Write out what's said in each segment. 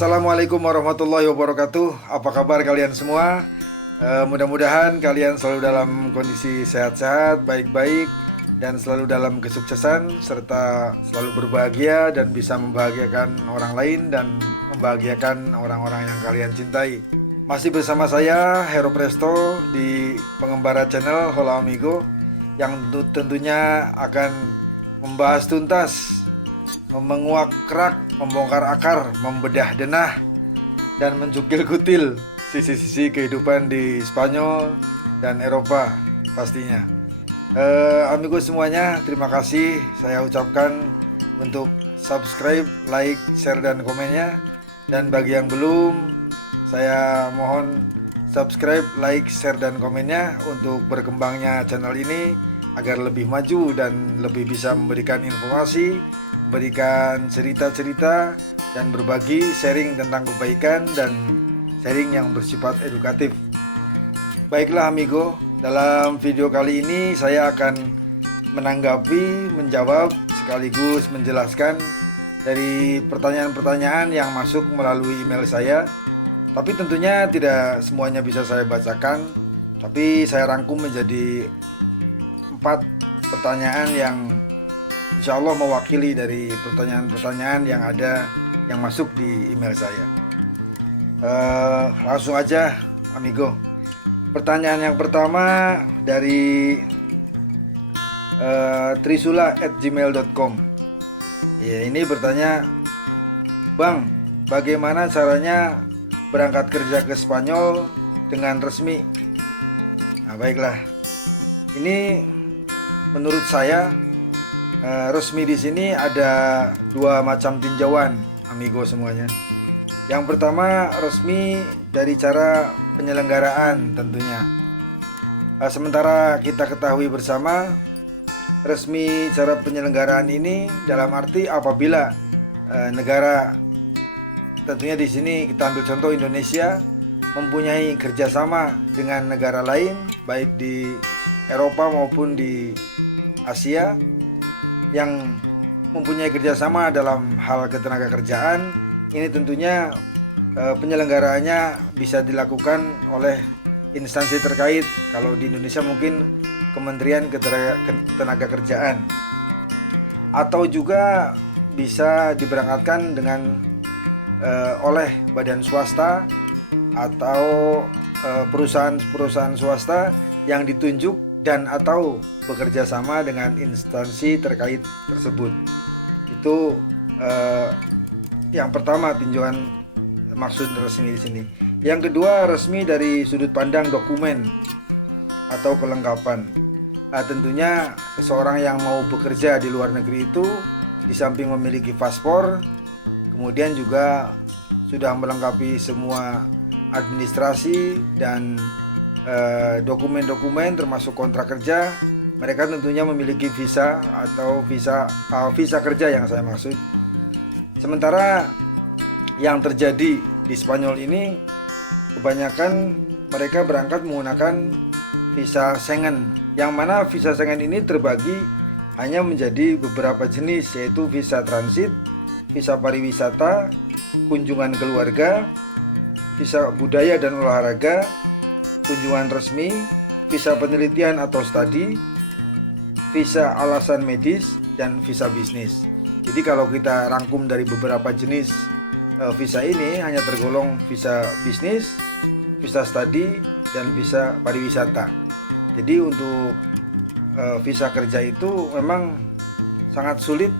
Assalamualaikum warahmatullahi wabarakatuh. Apa kabar kalian semua? Mudah-mudahan kalian selalu dalam kondisi sehat-sehat, baik-baik, dan selalu dalam kesuksesan, serta selalu berbahagia dan bisa membahagiakan orang lain dan membahagiakan orang-orang yang kalian cintai. Masih bersama saya, Hero Presto, di Pengembara Channel Hola Amigo, yang tentunya akan membahas tuntas, menguak kerak, membongkar akar, membedah denah, dan mencukil kutil sisi-sisi kehidupan di Spanyol dan Eropa pastinya. Amigo semuanya, terima kasih saya ucapkan untuk subscribe, like, share, dan komennya. Dan bagi yang belum, saya mohon subscribe, like, share, dan komennya untuk berkembangnya channel ini agar lebih maju dan lebih bisa memberikan informasi, memberikan cerita-cerita, dan berbagi sharing tentang kebaikan dan sharing yang bersifat edukatif. Baiklah amigo, dalam video kali ini saya akan menanggapi, menjawab, sekaligus menjelaskan dari pertanyaan-pertanyaan yang masuk melalui email saya. Tapi tentunya tidak semuanya bisa saya bacakan, tapi saya rangkum menjadi 4 pertanyaan yang insya Allah mewakili dari pertanyaan-pertanyaan yang ada yang masuk di email saya. Langsung aja amigo. Pertanyaan yang pertama dari trisula@gmail.com. Ya, ini bertanya, Bang, bagaimana caranya berangkat kerja ke Spanyol dengan resmi? Nah, baiklah. Ini menurut saya resmi di sini ada 2 macam tinjauan, amigo semuanya. Yang pertama, resmi dari cara penyelenggaraan tentunya. Sementara kita ketahui bersama, resmi cara penyelenggaraan ini dalam arti apabila negara, tentunya di sini kita ambil contoh Indonesia, mempunyai kerjasama dengan negara lain, baik di Eropa maupun di Asia, yang mempunyai kerjasama dalam hal ketenaga kerjaan. Ini tentunya penyelenggaraannya bisa dilakukan oleh instansi terkait. Kalau di Indonesia mungkin Kementerian Ketenaga Kerjaan, atau juga bisa diberangkatkan dengan oleh badan swasta atau perusahaan-perusahaan swasta yang ditunjuk dan atau bekerja sama dengan instansi terkait tersebut. Itu yang pertama, tinjauan maksud resmi di sini. Yang kedua, resmi dari sudut pandang dokumen atau kelengkapan. Tentunya seseorang yang mau bekerja di luar negeri itu di samping memiliki paspor, kemudian juga sudah melengkapi semua administrasi dan dokumen-dokumen termasuk kontrak kerja. Mereka tentunya memiliki visa atau visa kerja yang saya maksud. Sementara yang terjadi di Spanyol ini kebanyakan mereka berangkat menggunakan visa Schengen, yang mana visa Schengen ini terbagi hanya menjadi beberapa jenis, yaitu visa transit, visa pariwisata, kunjungan keluarga, visa budaya dan olahraga, kunjungan resmi, visa penelitian atau studi, visa alasan medis, dan visa bisnis. Jadi kalau kita rangkum dari beberapa jenis visa ini, hanya tergolong visa bisnis, visa studi, dan visa pariwisata. Jadi untuk visa kerja itu memang sangat sulit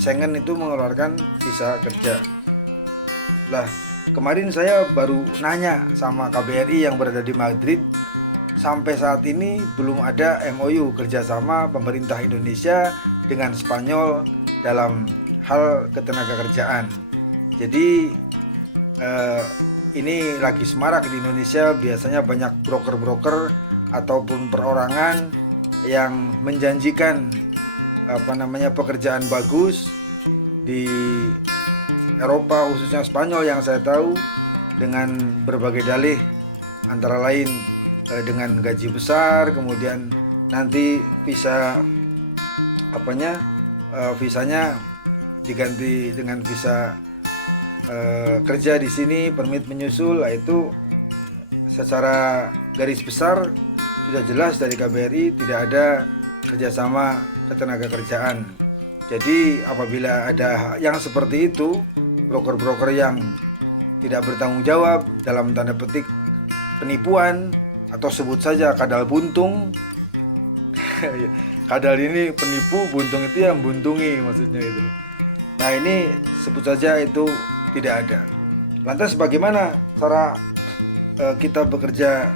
Schengen itu mengeluarkan visa kerja. Lah, kemarin saya baru nanya sama KBRI yang berada di Madrid. Sampai saat ini belum ada MOU kerjasama pemerintah Indonesia dengan Spanyol dalam hal ketenaga kerjaan. Jadi ini lagi semarak di Indonesia. Biasanya banyak broker-broker ataupun perorangan yang menjanjikan pekerjaan bagus di Eropa, khususnya Spanyol yang saya tahu, dengan berbagai dalih, antara lain dengan gaji besar, kemudian nanti visanya diganti dengan visa kerja di sini, permit menyusul, itu secara garis besar sudah jelas dari KBRI tidak ada kerjasama ketenagakerjaan. Jadi apabila ada yang seperti itu, broker-broker yang tidak bertanggung jawab, dalam tanda petik penipuan, atau sebut saja kadal buntung. Kadal ini penipu, buntung itu yang buntungi maksudnya itu. Nah ini sebut saja itu tidak ada. Lantas bagaimana cara kita bekerja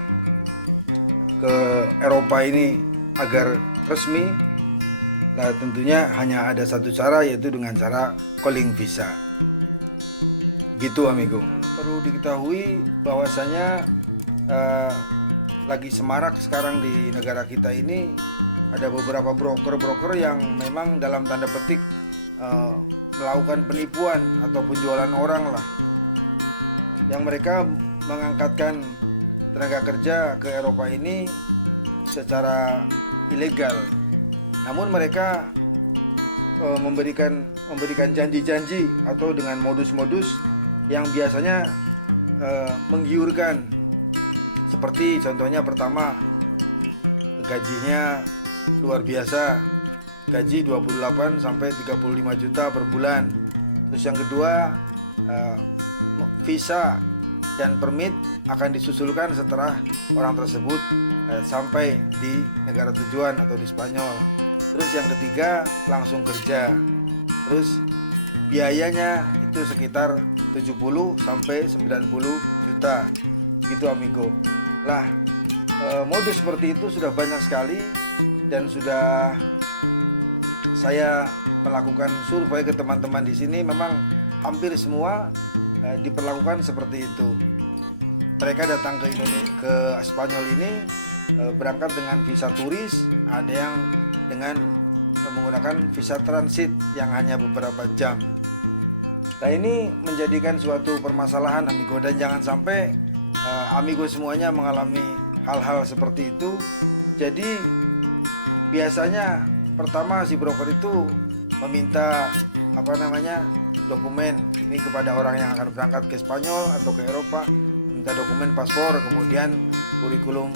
ke Eropa ini agar resmi? Nah tentunya hanya ada satu cara, yaitu dengan cara calling visa. Gitu amigo. Perlu diketahui bahwasanya lagi semarak sekarang di negara kita ini ada beberapa broker-broker yang memang dalam tanda petik melakukan penipuan atau penjualan orang lah, yang mereka mengangkatkan tenaga kerja ke Eropa ini secara ilegal. Namun mereka memberikan janji-janji atau dengan modus-modus yang biasanya menggiurkan. Seperti contohnya pertama, gajinya luar biasa, gaji 28 sampai 35 juta per bulan. Terus yang kedua, visa dan permit akan disusulkan setelah orang tersebut sampai di negara tujuan atau di Spanyol. Terus yang ketiga, langsung kerja. Terus biayanya itu sekitar 70 sampai 90 juta. Gitu amigo. Lah, modus seperti itu sudah banyak sekali, dan sudah saya melakukan survei ke teman-teman di sini, memang hampir semua diperlakukan seperti itu. Mereka datang ke Spanyol ini berangkat dengan visa turis, ada yang dengan menggunakan visa transit yang hanya beberapa jam. Nah ini menjadikan suatu permasalahan amigo, dan jangan sampai amigo semuanya mengalami hal-hal seperti itu. Jadi biasanya pertama si broker itu meminta dokumen ini kepada orang yang akan berangkat ke Spanyol atau ke Eropa, minta dokumen paspor, kemudian kurikulum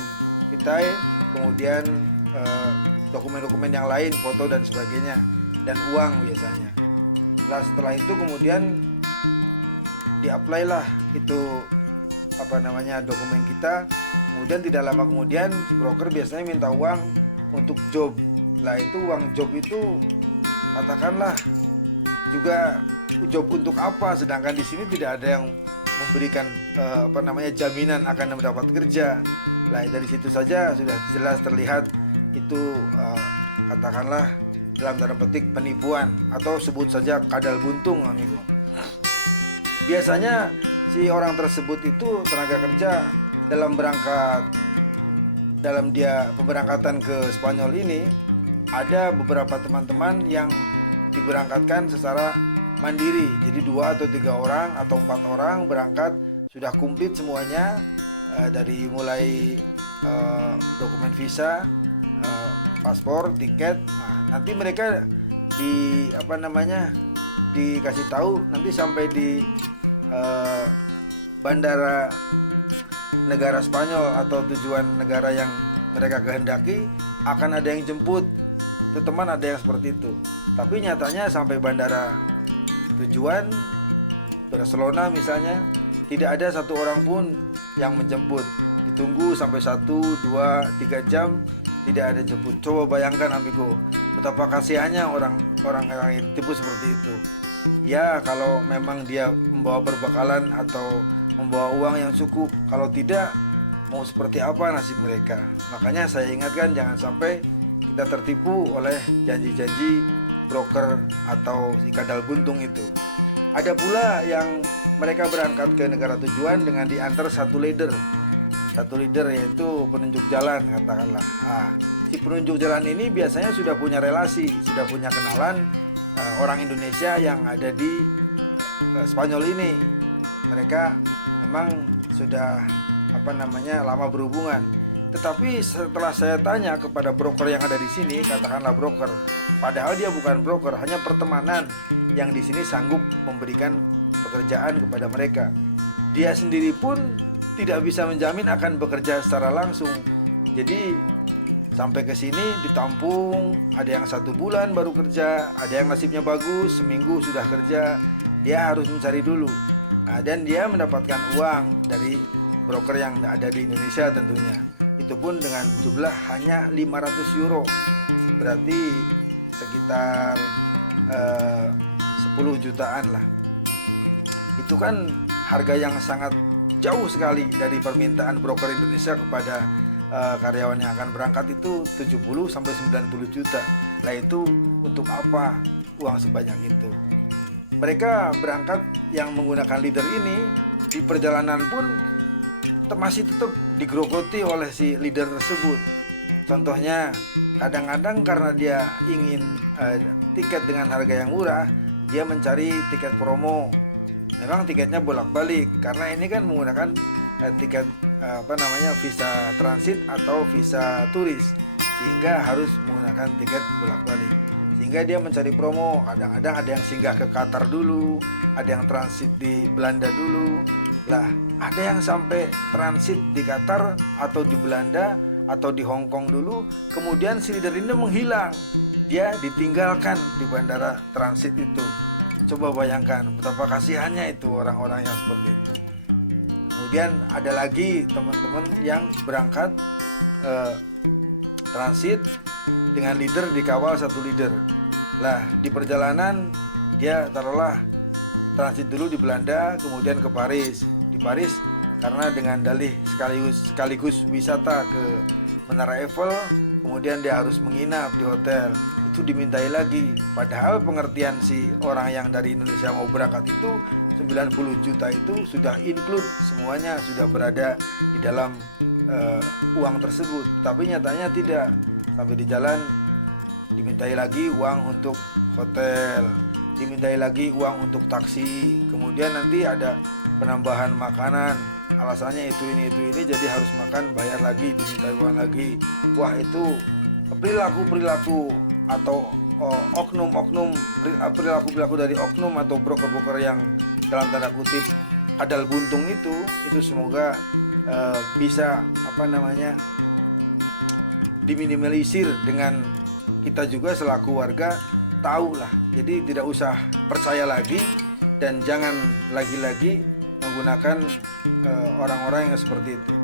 vitae, kemudian dokumen-dokumen yang lain, foto dan sebagainya, dan uang biasanya. Setelah itu kemudian di-apply lah itu dokumen kita. Kemudian tidak lama kemudian si broker biasanya minta uang untuk job. Lah itu uang job itu katakanlah juga job untuk apa, sedangkan di sini tidak ada yang memberikan jaminan akan mendapat kerja. Lah dari situ saja sudah jelas terlihat itu katakanlah dalam tanda petik penipuan, atau sebut saja kadal buntung amigo. Biasanya si orang tersebut itu tenaga kerja dalam dia pemberangkatan ke Spanyol ini, ada beberapa teman-teman yang diberangkatkan secara mandiri. Jadi 2 atau 3 orang atau 4 orang berangkat, sudah komplit semuanya, dari mulai dokumen visa, paspor, tiket. Nah, nanti mereka dikasih tahu nanti sampai di bandara negara Spanyol atau tujuan negara yang mereka kehendaki, akan ada yang jemput. Itu teman ada yang seperti itu. Tapi nyatanya sampai bandara tujuan Barcelona misalnya, tidak ada satu orang pun yang menjemput. Ditunggu sampai 1, 2, 3 jam tidak ada jemput. Coba bayangkan amigo, betapa kasihannya orang yang ditipu seperti itu. Ya kalau memang dia membawa perbekalan atau membawa uang yang cukup, kalau tidak mau seperti apa nasib mereka. Makanya saya ingatkan, jangan sampai kita tertipu oleh janji-janji broker atau si kadal buntung itu. Ada pula yang mereka berangkat ke negara tujuan dengan diantar satu leader yaitu penunjuk jalan katakanlah. Si penunjuk jalan ini biasanya sudah punya relasi, sudah punya kenalan orang Indonesia yang ada di Spanyol ini. Mereka memang sudah lama berhubungan. Tetapi setelah saya tanya kepada broker yang ada di sini, katakanlah broker, padahal dia bukan broker, hanya pertemanan yang di sini sanggup memberikan pekerjaan kepada mereka. Dia sendiri pun tidak bisa menjamin akan bekerja secara langsung. Jadi sampai ke sini ditampung, ada yang 1 bulan baru kerja, ada yang nasibnya bagus seminggu sudah kerja. Dia harus mencari dulu. Dan dia mendapatkan uang dari broker yang ada di Indonesia tentunya. Itu pun dengan jumlah hanya 500 euro. Berarti sekitar 10 jutaan lah. Itu kan harga yang sangat jauh sekali dari permintaan broker Indonesia kepada karyawan yang akan berangkat itu 70 sampai 90 juta. Lah itu untuk apa uang sebanyak itu? Mereka berangkat yang menggunakan leader ini di perjalanan pun masih tetap digerogoti oleh si leader tersebut. Contohnya kadang-kadang karena dia ingin tiket dengan harga yang murah, dia mencari tiket promo. Memang tiketnya bolak-balik karena ini kan menggunakan tiket visa transit atau visa turis, sehingga harus menggunakan tiket bolak-balik. Sehingga dia mencari promo. Kadang-kadang ada yang singgah ke Qatar dulu, ada yang transit di Belanda dulu. Lah, ada yang sampai transit di Qatar atau di Belanda atau di Hong Kong dulu, kemudian si leader ini menghilang. Dia ditinggalkan di bandara transit itu. Coba bayangkan betapa kasihannya itu orang-orang yang seperti itu. Kemudian ada lagi teman-teman yang berangkat transit dengan leader, dikawal 1 leader. Lah, di perjalanan dia taruhlah transit dulu di Belanda, kemudian ke Paris. Di Paris karena dengan dalih sekaligus wisata ke Menara Eiffel, kemudian dia harus menginap di hotel. Itu dimintai lagi. Padahal pengertian si orang yang dari Indonesia mau berangkat itu 90 juta itu sudah include, semuanya sudah berada di dalam uang tersebut. Tapi nyatanya tidak. Sampai di jalan dimintai lagi uang untuk hotel, dimintai lagi uang untuk taksi, kemudian nanti ada penambahan makanan, alasannya itu ini, jadi harus makan, bayar lagi, dimintai uang lagi. Wah, itu perilaku atau perilaku dari oknum atau broker-broker yang dalam tanda kutip kadal buntung itu semoga bisa diminimalisir dengan kita juga selaku warga tahu lah. Jadi tidak usah percaya lagi dan jangan lagi-lagi menggunakan orang-orang yang seperti itu.